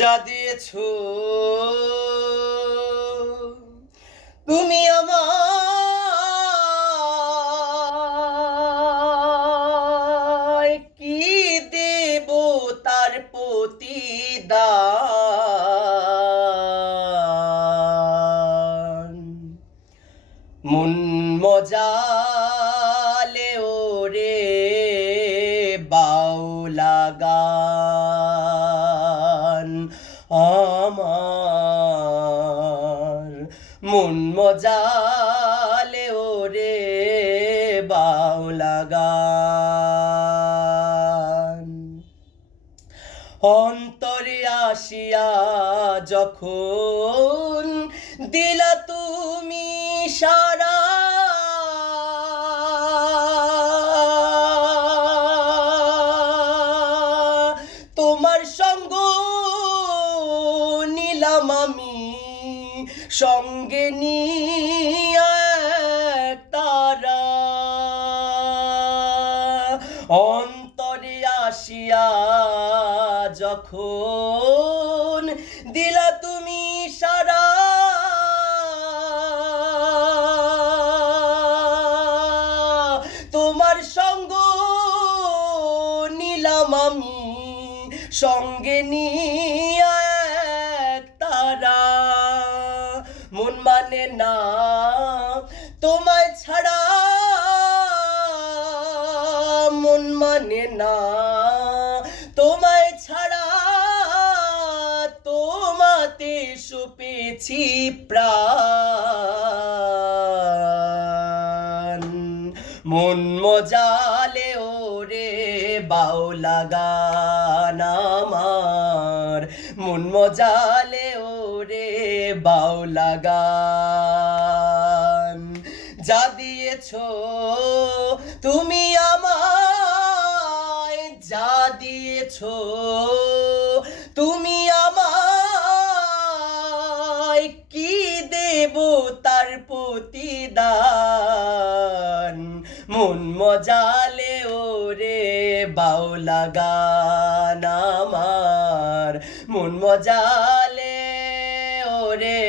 যা দিয়েছ তুমি আমায়, কি দেব তার প্রতিদান? মন মজালে ওরে বাউলা গান আমার, মন মজালে ওরে বাউলা গান। অন্তরে আসিয়া যখন দিলা তুমি সারা, তোমার সঙ্গ নিলাম আমি, সঙ্গে নিয়ে তারা। অন্তরে আসিয়া যখন দিলা তুমি সারা, তোমার সঙ্গ নিলাম আমি, সঙ্গে নিয়ে তারা। মন মানে না তোমায় ছাড়া, মন মানে না তোমায় ছাড়া, তোমাতে সুপেছি প্রাণ। মন মজালে ওরে বাউলা গান আমার, মন মজালে ওরে বাউলা গান। যা দিয়েছ তুমি আমায়, যা দিয়েছ তুমি আমায়, কি দেব তার প্রতিদান? মন মজালে ওরে বাউলা গান আমার, মন মজালে ওরে